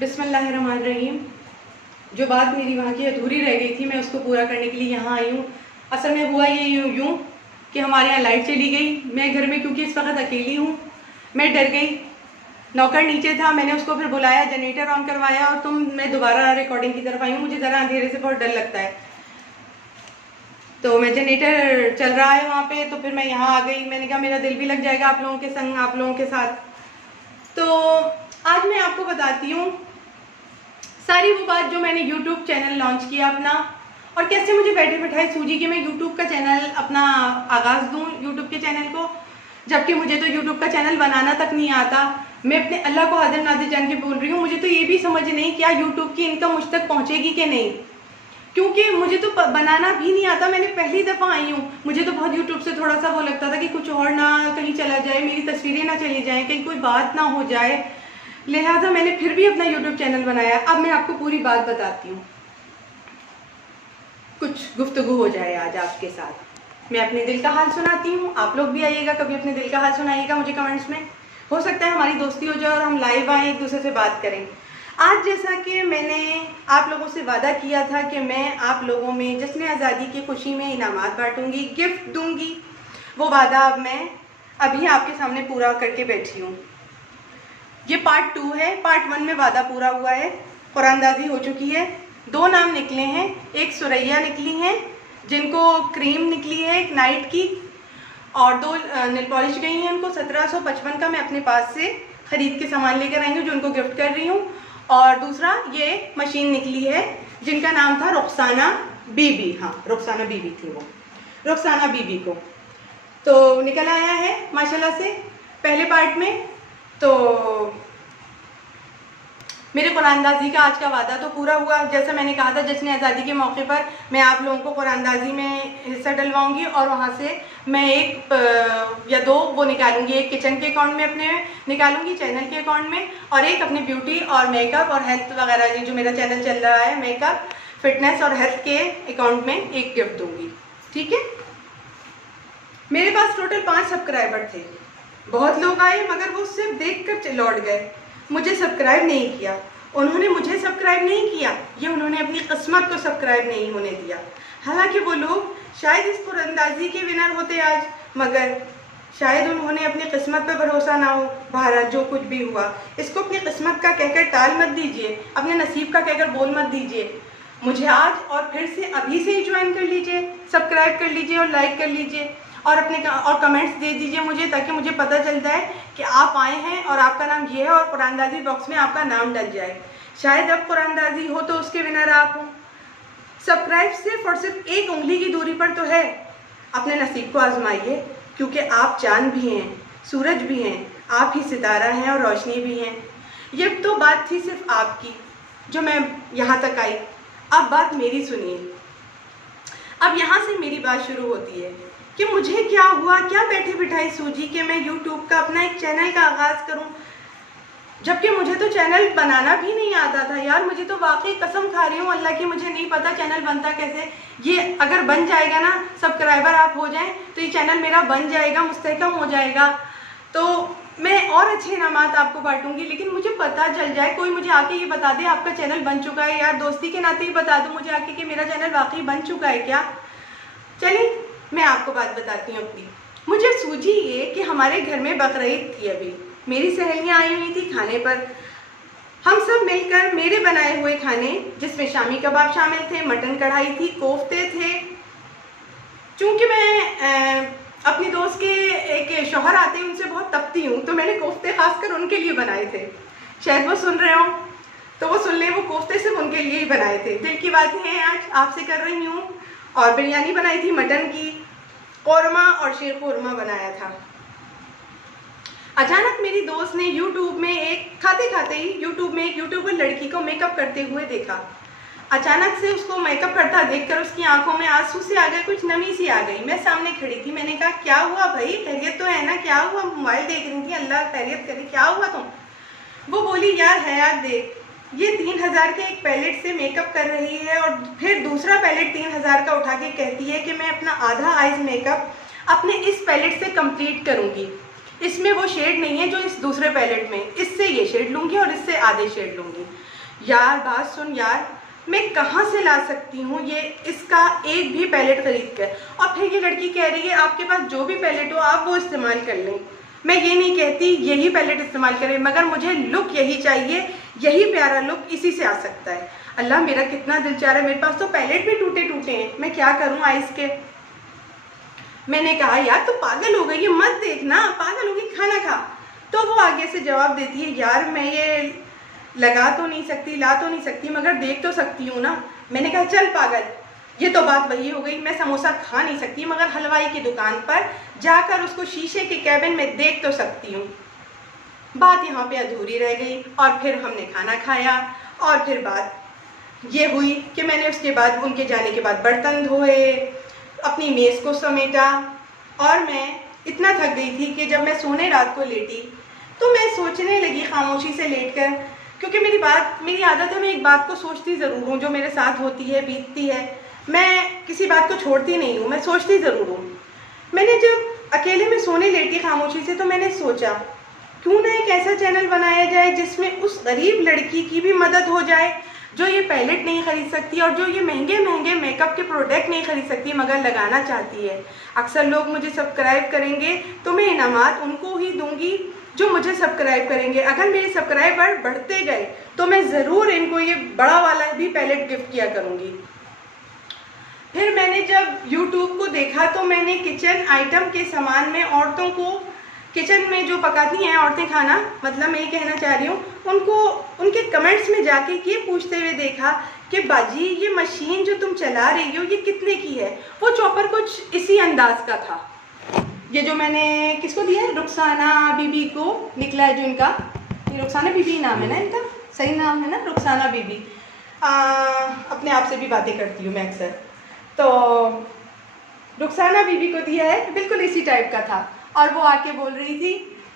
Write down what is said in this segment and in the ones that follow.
बिस्मिल्लाहिर्रहमानिर्रहीम। जो बात मेरी वहाँ की अधूरी रह गई थी, मैं उसको पूरा करने के लिए यहाँ आई हूँ। असल में हुआ ये यूँ कि हमारे यहाँ लाइट चली गई। मैं घर में क्योंकि इस वक्त अकेली हूँ, मैं डर गई। नौकर नीचे था, मैंने उसको फिर बुलाया, जनरेटर ऑन करवाया और मैं दोबारा रिकॉर्डिंग की तरफ आई हूँ। मुझे ज़रा अंधेरे से बहुत डर लगता है, तो मैं जनरेटर चल रहा है वहाँ पे, तो फिर मैं यहाँ आ गई। मैंने कहा मेरा दिल भी लग जाएगा आप लोगों के संग, आप लोगों के साथ। तो आज मैं आपको बताती हूँ सारी वो बात जो मैंने YouTube चैनल लॉन्च किया अपना, और कैसे मुझे बैठे बैठाए सूझी कि मैं YouTube का चैनल अपना आगाज़ दूँ YouTube के चैनल को, जबकि मुझे तो YouTube का चैनल बनाना तक नहीं आता। मैं अपने अल्लाह को हाजिर नाजिर जान के बोल रही हूँ, मुझे तो ये भी समझ नहीं क्या YouTube की इनकम मुझ तक पहुँचेगी कि नहीं, क्योंकि मुझे तो बनाना भी नहीं आता। मैंने पहली दफ़ा आई हूँ, मुझे तो बहुत YouTube से थोड़ा सा वो लगता था कि कुछ और ना कहीं चला जाए, मेरी तस्वीरें ना चली जाएँ, कहीं कोई बात ना हो जाए, लिहाजा मैंने फिर भी अपना YouTube चैनल बनाया। अब मैं आपको पूरी बात बताती हूँ, कुछ गुफ्तगू हो जाए आज आपके साथ। मैं अपने दिल का हाल सुनाती हूँ, आप लोग भी आइएगा, कभी अपने दिल का हाल सुनाइएगा मुझे कमेंट्स में। हो सकता है हमारी दोस्ती हो जाए और हम लाइव आएँ, एक दूसरे से बात करें। आज जैसा कि मैंने आप लोगों से वादा किया था कि मैं आप लोगों में जश्न आज़ादी की खुशी में इनामात बांटूंगी, गिफ्ट दूंगी, वो वादा अब मैं अभी आपके सामने पूरा करके बैठी हूँ। ये पार्ट 2 है। पार्ट 1 में वादा पूरा हुआ है, कुरानदाजी हो चुकी है। 2 नाम निकले हैं, एक सुरैया निकली हैं जिनको क्रीम निकली है एक नाइट की, और 2 नेल पॉलिश गई हैं उनको 1755 का मैं अपने पास से ख़रीद के सामान लेकर आई हूँ, जो उनको गिफ्ट कर रही हूँ। और दूसरा ये मशीन निकली है जिनका नाम था रुखसाना बीबी। हाँ, रुखसाना बीबी थी वो, रुखसाना बीबी को तो निकल आया है माशाल्लाह से पहले पार्ट में। तो मेरे कुरानदाजी का आज का वादा तो पूरा हुआ। जैसा मैंने कहा था, जश्न आज़ादी के मौके पर मैं आप लोगों को कुरानदाजी में हिस्सा डलवाऊंगी और वहाँ से मैं 1 या 2 वो निकालूंगी। एक किचन के अकाउंट में अपने निकालूंगी, चैनल के अकाउंट में, और एक अपने ब्यूटी और मेकअप और हेल्थ वगैरह जो मेरा चैनल चल रहा है, मेकअप फिटनेस और हेल्थ के अकाउंट में एक गिफ्ट दूँगी। ठीक है। मेरे पास टोटल 5 सब्सक्राइबर थे। बहुत लोग आए मगर वो सिर्फ देख कर लौट गए, मुझे सब्सक्राइब नहीं किया। उन्होंने मुझे सब्सक्राइब नहीं किया, ये उन्होंने अपनी किस्मत को सब्सक्राइब नहीं होने दिया। हालांकि वो लोग शायद इस कुरानदाजी के विनर होते आज, मगर शायद उन्होंने अपनी किस्मत पर भरोसा ना हो। भारत जो कुछ भी हुआ, इसको अपनी किस्मत का कहकर टाल मत दीजिए, अपने नसीब का कहकर बोल मत दीजिए। मुझे आज और फिर से अभी से ही ज्वाइन कर लीजिए, सब्सक्राइब कर लीजिए और लाइक कर लीजिए और कमेंट्स दे दीजिए मुझे, ताकि मुझे पता चल जाए कि आप आए हैं और आपका नाम ये है, और कुरानदाजी बॉक्स में आपका नाम डल जाए। शायद अब कुरानदाजी हो तो उसके विनर आप हो। सब्सक्राइब सिर्फ और सिर्फ 1 उंगली की दूरी पर तो है। अपने नसीब को आजमाइए, क्योंकि आप चांद भी हैं, सूरज भी हैं, आप ही सितारा हैं और रोशनी भी हैं। ये तो बात थी सिर्फ आपकी, जो मैं यहाँ तक आई। अब बात मेरी सुनिए। अब यहाँ से मेरी बात शुरू होती है कि मुझे क्या हुआ, क्या बैठे बिठाई सूझी कि मैं YouTube का अपना एक चैनल का आगाज़ करूं, जबकि मुझे तो चैनल बनाना भी नहीं आता था। यार, मुझे तो वाकई कसम खा रही हूँ अल्लाह की, मुझे नहीं पता चैनल बनता कैसे। ये अगर बन जाएगा ना, सब्सक्राइबर आप हो जाएं, तो ये चैनल मेरा बन जाएगा, मुस्तहकम हो जाएगा, तो मैं और अच्छे इनामात आपको बांटूंगी। लेकिन मुझे पता चल जाए, कोई मुझे आके ये बता दे आपका चैनल बन चुका है। यार, दोस्ती के नाते ही बता दो मुझे आके कि मेरा चैनल वाकई बन चुका है क्या। चलिए मैं आपको बात बताती हूँ अपनी। मुझे सूझी ये कि हमारे घर में बकरीद थी, अभी मेरी सहेलियाँ आई हुई थी खाने पर। हम सब मिलकर मेरे बनाए हुए खाने, जिसमें शामी कबाब शामिल थे, मटन कढ़ाई थी, कोफ्ते थे। चूँकि मैं अपनी दोस्त के एक शौहर आते हैं, उनसे बहुत तपती हूँ, तो मैंने कोफ्ते खासकर उनके लिए बनाए थे। शायद वो सुन रहे हो तो वो सुन लें, वो कोफ्ते सिर्फ उनके लिए ही बनाए थे। दिल की बातें हैं आज आपसे कर रही हूँ। और बिरयानी बनाई थी मटन की, कौरमा और शीर खुरमा बनाया था। अचानक मेरी दोस्त ने यूट्यूब में खाते खाते ही यूट्यूब में एक यूट्यूबर लड़की को मेकअप करते हुए देखा। अचानक से उसको मेकअप करता देखकर उसकी आंखों में आंसू से आ गए, कुछ नमी सी आ गई। मैं सामने खड़ी थी, मैंने कहा क्या हुआ भाई, खैरियत तो है ना, क्या हुआ। मोबाइल देख रही थी, अल्लाह खैरियत करे, क्या हुआ तुम। वो बोली यार हयात देख, ये 3000 के एक पैलेट से मेकअप कर रही है और फिर दूसरा पैलेट 3000 का उठा के कहती है कि मैं अपना आधा आइज मेकअप अपने इस पैलेट से कंप्लीट करूंगी। इसमें वो शेड नहीं है जो इस दूसरे पैलेट में, इससे ये शेड लूँगी और इससे आधे शेड लूँगी। यार बात सुन यार, मैं कहाँ से ला सकती हूँ ये इसका एक भी पैलेट खरीद कर। और फिर ये लड़की कह रही है आपके पास जो भी पैलेट हो आप वो इस्तेमाल कर लें। मैं ये नहीं कहती यही पैलेट इस्तेमाल करें, मगर मुझे लुक यही चाहिए, यही प्यारा लुक इसी से आ सकता है। अल्लाह मेरा कितना दिल चाह रहा है, मेरे पास तो पैलेट भी टूटे टूटे हैं, मैं क्या करूँ आइस के। मैंने कहा यार तो पागल हो गई, ये मत देखना, पागल होगी, खाना खा। तो वो आगे से जवाब देती है यार मैं ये लगा तो नहीं सकती, ला तो नहीं सकती, मगर देख तो सकती हूँ ना। मैंने कहा चल पागल, ये तो बात वही हो गई, मैं समोसा खा नहीं सकती मगर हलवाई की दुकान पर जाकर उसको शीशे के कैबिन में देख तो सकती हूँ। बात यहाँ पे अधूरी रह गई और फिर हमने खाना खाया और फिर बात ये हुई कि मैंने उसके बाद उनके जाने के बाद बर्तन धोए, अपनी मेज़ को समेटा और मैं इतना थक गई थी कि जब मैं सोने रात को लेटी तो मैं सोचने लगी खामोशी से लेटकर, क्योंकि मेरी आदत है, मैं एक बात को सोचती ज़रूर हूँ, जो मेरे साथ होती है बीतती है, मैं किसी बात को छोड़ती नहीं हूँ, मैं सोचती ज़रूर हूँ। मैंने जब अकेले में सोने लेटी खामोशी से तो मैंने सोचा क्यों ना एक ऐसा चैनल बनाया जाए जिसमें उस गरीब लड़की की भी मदद हो जाए जो ये पैलेट नहीं खरीद सकती और जो ये महंगे महंगे मेकअप के प्रोडक्ट नहीं खरीद सकती मगर लगाना चाहती है। अक्सर लोग मुझे सब्सक्राइब करेंगे तो मैं इनामात उनको ही दूंगी जो मुझे सब्सक्राइब करेंगे। अगर मेरे सब्सक्राइबर बढ़ते गए तो मैं ज़रूर इनको ये बड़ा वाला भी पैलेट गिफ्ट किया करूँगी। फिर मैंने जब YouTube को देखा तो मैंने किचन आइटम के सामान में औरतों को किचन में जो पकाती हैं औरतें खाना, मतलब मैं ये कहना चाह रही हूँ, उनको उनके कमेंट्स में जाके ये पूछते हुए देखा कि बाजी ये मशीन जो तुम चला रही हो ये कितने की है। वो चॉपर कुछ इसी अंदाज का था। ये जो मैंने किसको दिया है, रुखसाना बीबी को निकला है जो इनका, ये रुखसाना बीबी नाम है ना इनका, सही नाम है ना रुखसाना बीबी। अपने आप से भी बातें करती हूँ मैं अक्सर, तो रुखसाना बीबी को दिया है, बिल्कुल इसी टाइप का था। और वो आके बोल रही थी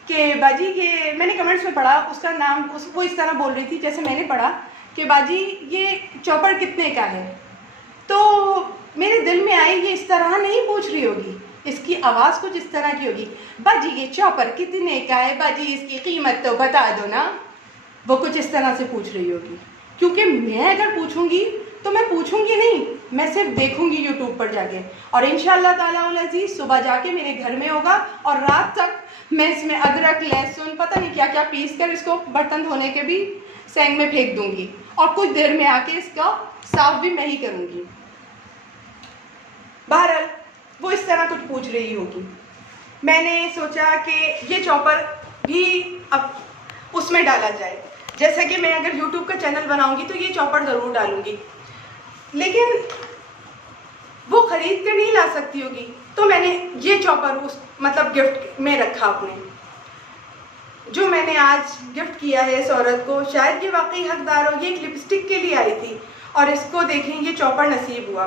कि बाजी के, मैंने कमेंट्स में पढ़ा उसका नाम, वो इस तरह बोल रही थी जैसे मैंने पढ़ा कि बाजी ये चॉपर कितने का है। तो मेरे दिल में आई ये इस तरह नहीं पूछ रही होगी, इसकी आवाज़ कुछ इस तरह की होगी, बाजी ये चॉपर कितने का है, बाजी इसकी कीमत तो बता दो ना। वो कुछ इस तरह से पूछ रही होगी, क्योंकि मैं अगर पूछूंगी तो मैं पूछूंगी नहीं, मैं सिर्फ देखूंगी यूट्यूब पर जाके, और इंशाअल्लाह ताला अज़ीज़ सुबह जाके मेरे घर में होगा और रात तक मैं इसमें अदरक लहसुन पता नहीं क्या क्या पीस कर इसको बर्तन धोने के भी सैंग में फेंक दूंगी और कुछ देर में आके इसका साफ भी मैं ही करूँगी। बहरहाल वो इस तरह कुछ पूछ रही होगी। मैंने सोचा कि ये चॉपर भी अब उसमें डाला जाए, जैसे कि मैं अगर यूट्यूब का चैनल बनाऊंगी तो ये चॉपर ज़रूर डालूंगी, लेकिन वो ख़रीद कर नहीं ला सकती होगी, तो मैंने ये चॉपर उस मतलब गिफ्ट में रखा अपने, जो मैंने आज गिफ्ट किया है इस औरत को। शायद ये वाकई हकदार हो, ये एक लिपस्टिक के लिए आई थी और इसको देखें ये चॉपर नसीब हुआ।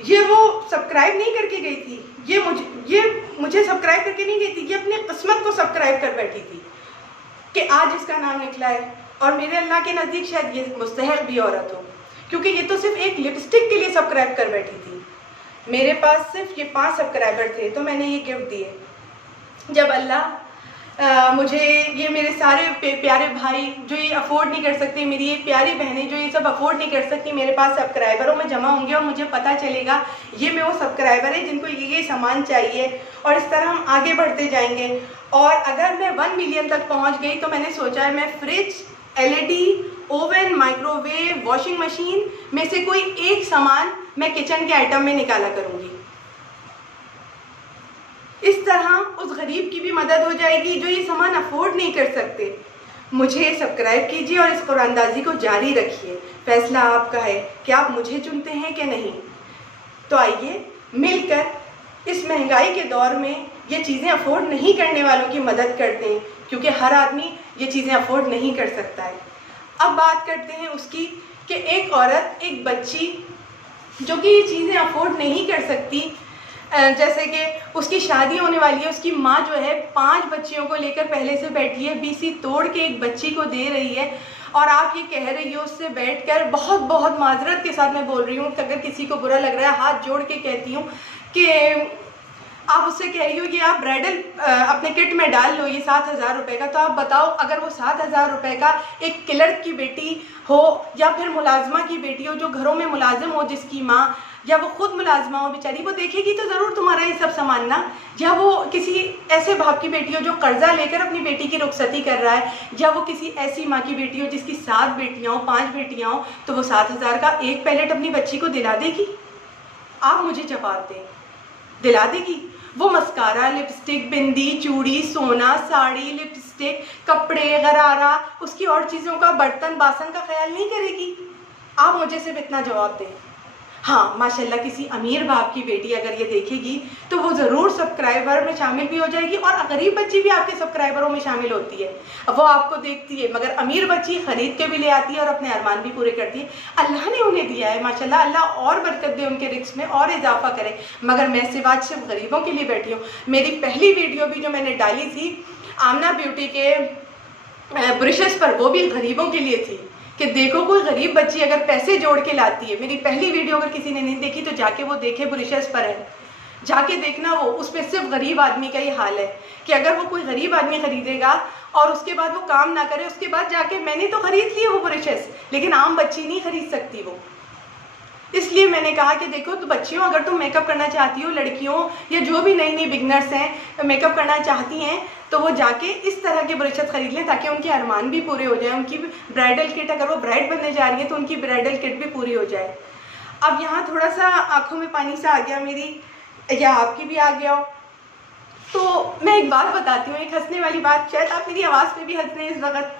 ये वो सब्सक्राइब नहीं करके गई थी, ये मुझे सब्सक्राइब करके नहीं गई थी, ये अपने किस्मत को सब्सक्राइब कर बैठी थी कि आज इसका नाम निकला है। और मेरे अल्लाह के नज़दीक शायद ये मुस्तहक भी औरत हो, क्योंकि ये तो सिर्फ एक लिपस्टिक के लिए सब्सक्राइब कर बैठी थी। मेरे पास सिर्फ ये 5 सब्सक्राइबर थे तो मैंने ये गिफ्ट दिए। जब अल्लाह मुझे ये मेरे सारे प्यारे भाई जो ये अफोर्ड नहीं कर सकते, मेरी ये प्यारी बहनें जो ये सब अफोर्ड नहीं कर सकती, मेरे पास सब्सक्राइबरों में जमा होंगे और मुझे पता चलेगा ये मैं वो सब्सक्राइबर है जिनको ये सामान चाहिए, और इस तरह हम आगे बढ़ते जाएंगे। और अगर मैं 1 मिलियन तक पहुंच गई तो मैंने सोचा है मैं fridge, LED, oven, microwave, washing machine में से कोई एक सामान मैं किचन के आइटम में निकाला करूँगी। इस तरह उस गरीब की भी मदद हो जाएगी जो ये सामान अफोर्ड नहीं कर सकते। मुझे सब्सक्राइब कीजिए और इस कुरानदाजी को जारी रखिए। फैसला आपका है कि आप मुझे चुनते हैं कि नहीं। तो आइए मिलकर इस महंगाई के दौर में ये चीज़ें अफोर्ड नहीं करने वालों की मदद करते हैं, क्योंकि हर आदमी ये चीज़ें अफोर्ड नहीं कर सकता है। अब बात करते हैं उसकी कि एक औरत, एक बच्ची जो कि ये चीज़ें अफोर्ड नहीं कर सकती, जैसे कि उसकी शादी होने वाली है, उसकी माँ जो है 5 बच्चियों को लेकर पहले से बैठी है, BC तोड़ के एक बच्ची को दे रही है, और आप ये कह रही हो उससे बैठकर, बहुत बहुत माजरत के साथ मैं बोल रही हूँ, अगर किसी को बुरा लग रहा है हाथ जोड़ के कहती हूँ कि आप उससे कह रही हो ये आप ब्राइडल अपने किट में डाल लो ये 7,000 रुपये का, तो आप बताओ अगर वो 7,000 रुपये का एक क्लर्क की बेटी हो या फिर मुलाजमा की बेटी हो जो घरों में मुलाजिम हो, जिसकी माँ या वो खुद मुलाजमा हो बेचारी, वो देखेगी तो ज़रूर तुम्हारा ये सब सामान ना, या वो किसी ऐसे बाप की बेटी हो जो कर्जा लेकर अपनी बेटी की रुखसती कर रहा है, या वो किसी ऐसी माँ की बेटी हो जिसकी 7 बेटियाँ हो 5 बेटियाँ हो, तो वो 7,000 का एक पैलेट अपनी बच्ची को दिला देगी? आप मुझे जवाब दें, दिला देगी? वो मस्कारा, लिपस्टिक, बिंदी, चूड़ी, सोना, साड़ी, लिपस्टिक, कपड़े, गरारा, उसकी और चीज़ों का, बर्तन बासन का ख्याल नहीं करेगी? आप मुझे सिर्फ इतना जवाब दें। हाँ, माशाल्लाह किसी अमीर बाप की बेटी अगर ये देखेगी तो वो ज़रूर सब्सक्राइबर में शामिल भी हो जाएगी, और गरीब बच्ची भी आपके सब्सक्राइबरों में शामिल होती है, वो आपको देखती है, मगर अमीर बच्ची ख़रीद के भी ले आती है और अपने अरमान भी पूरे करती है। अल्लाह ने उन्हें दिया है माशाल्लाह, अल्लाह और बरकत दे, उनके रिस्क में और इजाफा करे, मगर मैं सिर्फ गरीबों के लिए बैठी हूँ। मेरी पहली वीडियो भी जो मैंने डाली थी आमना ब्यूटी के ब्रशेस पर, वो भी गरीबों के लिए थी कि देखो कोई गरीब बच्ची अगर पैसे जोड़ के लाती है। मेरी पहली वीडियो अगर किसी ने नहीं देखी तो जाके वो देखे, ब्रशेस पर है, जाके देखना वो, उसमें सिर्फ गरीब आदमी का ही हाल है कि अगर वो कोई गरीब आदमी खरीदेगा और उसके बाद वो काम ना करे, उसके बाद जाके मैंने तो खरीद लिए वो ब्रशेस, लेकिन आम बच्ची नहीं खरीद सकती वो। इसलिए मैंने कहा कि देखो तो बच्चियों, अगर तुम मेकअप करना चाहती हो, लड़कियों या जो भी नई नई बिगनर्स हैं मेकअप करना चाहती हैं, तो वो जाके इस तरह के ब्रशेस खरीद लें ताकि उनके अरमान भी पूरे हो जाए, उनकी ब्राइडल किट, अगर वो ब्राइड बनने जा रही है तो उनकी ब्राइडल किट भी पूरी हो जाए। अब यहाँ थोड़ा सा आँखों में पानी सा आ गया मेरी, या आपकी भी आ गया हो, तो मैं एक बात बताती हूँ, एक हंसने वाली बात। शायद आप मेरी आवाज़ पे भी हंस रहे हैं इस वक्त,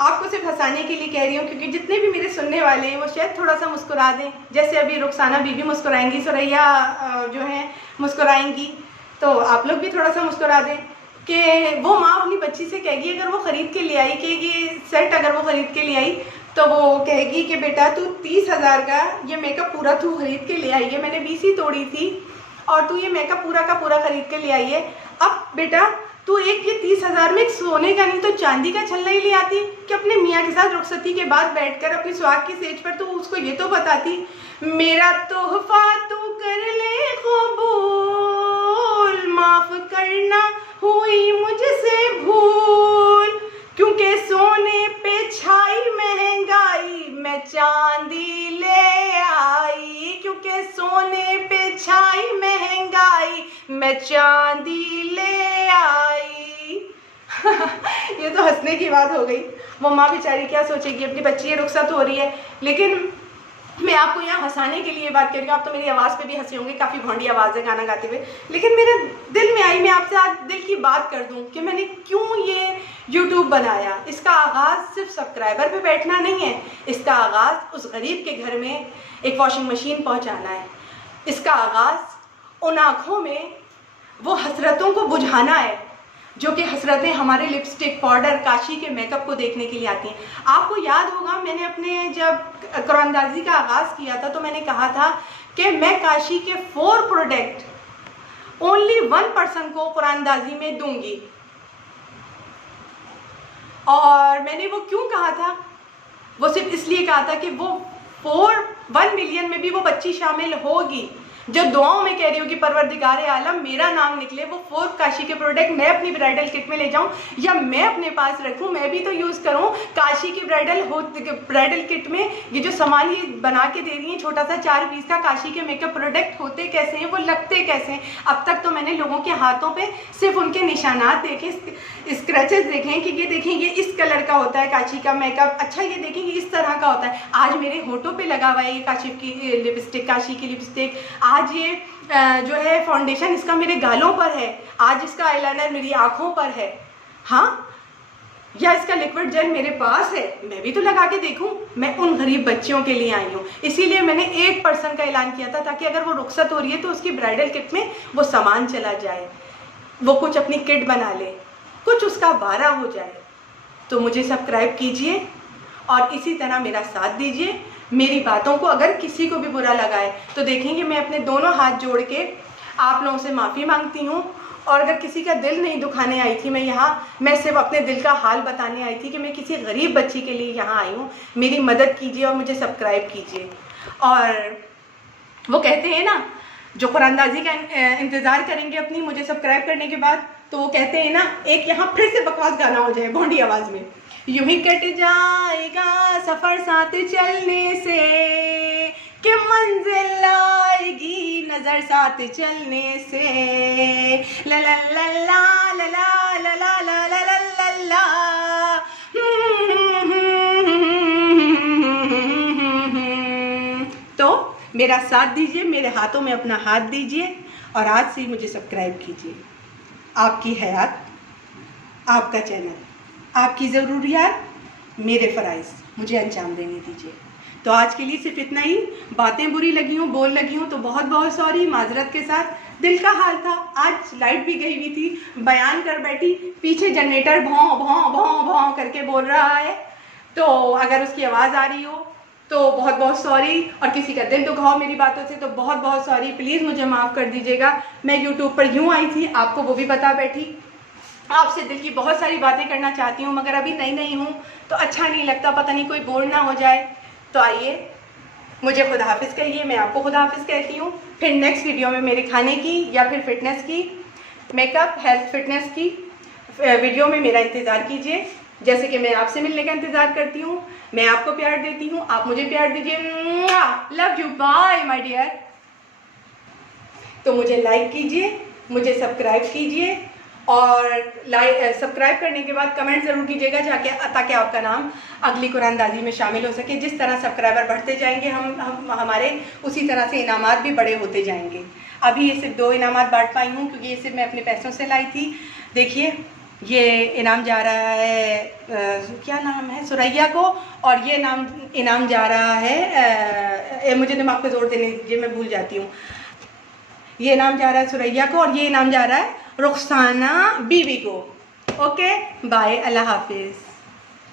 आपको सिर्फ हंसाने के लिए कह रही हूँ, क्योंकि जितने भी मेरे सुनने वाले हैं वो शायद थोड़ा सा मुस्कुरा दें, जैसे अभी रुखसाना बीबी मुस्कुराएंगी, सुरैया जो है मुस्कुराएंगी, तो आप लोग भी थोड़ा सा मुस्कुरा दें कि वो माँ अपनी बच्ची से कहेगी, अगर वो ख़रीद के ले आई, कि ये सेट अगर वो ख़रीद के ले आई, तो वो कहेगी कि बेटा तू 30,000 का ये मेकअप पूरा तू ख़रीद के ले आई है, मैंने 20 ही तोड़ी थी और तू ये मेकअप पूरा का पूरा ख़रीद के ले आई है। अब बेटा तू एक ये 30,000 में एक सोने का नहीं तो चांदी का छल्ला ही ले आती कि अपने मियाँ के साथ रुखसती के बाद बैठकर अपनी सुहाग की सेज पर, तो उसको ये तो बताती, मेरा तोहफा तू कर ले कबूल, माफ करना हुई मुझसे भूल, क्योंकि सोने पे छाई महंगाई मैं चांदी ले आई, क्योंकि सोने पे छाई महंगाई मैं चांदी ले आई। ये तो हंसने की बात हो गई। वो माँ बेचारी क्या सोचेगी, अपनी बच्ची ये रुखसत हो रही है, लेकिन मैं आपको यहाँ हंसाने के लिए बात कर रही हूँ। आप तो मेरी आवाज़ पे भी हंसे होंगे, काफ़ी भोंडी आवाज़ है गाना गाते हुए, लेकिन मेरे दिल में आई, मैं आपसे आज दिल की बात कर दूँ कि मैंने क्यों ये YouTube बनाया। इसका आगाज़ सिर्फ सब्सक्राइबर पे बैठना नहीं है, इसका आगाज़ उस गरीब के घर में एक वॉशिंग मशीन पहुँचाना है, इसका आगाज़ उन आँखों में वो हसरतों को बुझाना है जो कि हसरतें हमारे लिपस्टिक, पाउडर, काशी के मेकअप को देखने के लिए आती हैं। आपको याद होगा मैंने अपने जब कुरानदाजी का आगाज़ किया था तो मैंने कहा था कि मैं काशी के 4 प्रोडक्ट ओनली 1 पर्सन को कुरानदाजी में दूंगी। और मैंने वो क्यों कहा था, वो सिर्फ इसलिए कहा था कि वो 1 मिलियन में भी वो बच्ची शामिल होगी जो दुआओं में कह रही हो कि परवरदिगार आलम मेरा नाम निकले, वो 4 काशी के प्रोडक्ट मैं अपनी ब्राइडल किट में ले जाऊं या मैं अपने पास रखूं, मैं भी तो यूज़ करूं। काशी की ब्राइडल किट में ये जो सामान ही बना के दे रही हैं, छोटा सा 4 पीस का काशी के मेकअप प्रोडक्ट होते कैसे हैं, वो लगते कैसे हैं। अब तक तो मैंने लोगों के हाथों पे सिर्फ उनके निशानात देखे, स्क्रैचेस देखें कि ये देखें ये इस कलर का होता है काशी का मेकअप, अच्छा ये देखें ये इस तरह का होता है। आज मेरे होठों पे लगा हुआ है ये काशी की लिपस्टिक, काशी की लिपस्टिक, आज ये जो है फाउंडेशन इसका मेरे गालों पर है, आज इसका आईलाइनर मेरी आँखों पर है, हाँ, या इसका लिक्विड जेल मेरे पास है, मैं भी तो लगा के देखूं। मैं उन गरीब बच्चियों के लिए आई हूँ, इसीलिए मैंने 1 पर्सन का ऐलान किया था ताकि अगर वो रुखसत हो रही है तो उसकी ब्राइडल किट में वो सामान चला जाए, वो कुछ अपनी किट बना ले, कुछ उसका वारा हो जाए। तो मुझे सब्सक्राइब कीजिए और इसी तरह मेरा साथ दीजिए। मेरी बातों को अगर किसी को भी बुरा लगा है तो देखेंगे मैं अपने दोनों हाथ जोड़ के आप लोगों से माफ़ी मांगती हूँ। और अगर किसी का दिल नहीं दुखाने आई थी मैं यहाँ, मैं सिर्फ अपने दिल का हाल बताने आई थी कि मैं किसी गरीब बच्ची के लिए यहाँ आई हूँ। मेरी मदद कीजिए और मुझे सब्सक्राइब कीजिए। और वो कहते हैं ना, जो कुरानदाजी का इंतज़ार करेंगे अपनी मुझे सब्सक्राइब करने के बाद, तो वो कहते हैं ना, एक यहाँ फिर से बकवास गाना हो जाए भोंडी आवाज़ में। यूं ही कट जाएगा सफ़र साथ चलने से, कि मंजिल आएगी नज़र साथ चलने से। ला ला ला ला ला ला ला ला ला ला ला ला। तो मेरा साथ दीजिए, मेरे हाथों में अपना हाथ दीजिए और आज से ही मुझे सब्सक्राइब कीजिए। आपकी हयात, आपका चैनल, आपकी ज़रूरियात, मेरे फ़राइज़ मुझे अंजाम देने दीजिए। तो आज के लिए सिर्फ इतना ही। बातें बुरी लगी हूँ, बोल लगी हूँ तो बहुत बहुत सॉरी, माजरत के साथ। दिल का हाल था, आज लाइट भी गई हुई थी, बयान कर बैठी, पीछे जनरेटर भौं भौं भौं भौं करके बोल रहा है, तो अगर उसकी आवाज़ आ रही हो तो बहुत बहुत सॉरी। और किसी का दिल दुखाओ मेरी बातों से तो बहुत बहुत सॉरी, प्लीज़ मुझे माफ़ कर दीजिएगा। मैं यूट्यूब पर यूँ आई थी, आपको वो भी बता बैठी, आपसे दिल की बहुत सारी बातें करना चाहती हूँ, मगर अभी नई हूँ तो अच्छा नहीं लगता, पता नहीं कोई बोर ना हो जाए। तो आइए मुझे खुदा हाफिज़ कहिए, मैं आपको खुदा हाफिज़ कहती हूँ। फिर नेक्स्ट वीडियो में मेरे खाने की या फिर फिटनेस की, मेकअप, हेल्थ, फिटनेस की वीडियो में मेरा इंतज़ार कीजिए, जैसे कि मैं आपसे मिलने का इंतज़ार करती हूँ। मैं आपको प्यार देती हूँ, आप मुझे प्यार दीजिए। Love you, bye my dear. तो मुझे लाइक कीजिए, मुझे सब्सक्राइब कीजिए और सब्सक्राइब करने के बाद कमेंट ज़रूर कीजिएगा ताकि आपका नाम अगली कुरानदाजी में शामिल हो सके। जिस तरह सब्सक्राइबर बढ़ते जाएंगे हम हमारे, उसी तरह से इनामात भी बड़े होते जाएंगे। अभी ये सिर्फ 2 इनामात बांट पाई हूँ क्योंकि ये सिर्फ मैं अपने पैसों से लाई थी। देखिए ये इनाम जा रहा है क्या नाम है, सुरैया को, और ये इनाम जा रहा है मुझे दिमाग पे जोर देने दीजिए, मैं भूल जाती हूँ। ये इनाम जा रहा है सुरैया को और ये इनाम जा रहा है रुखसाना बीवी को। ओके बाय, अल्लाह हाफिज़।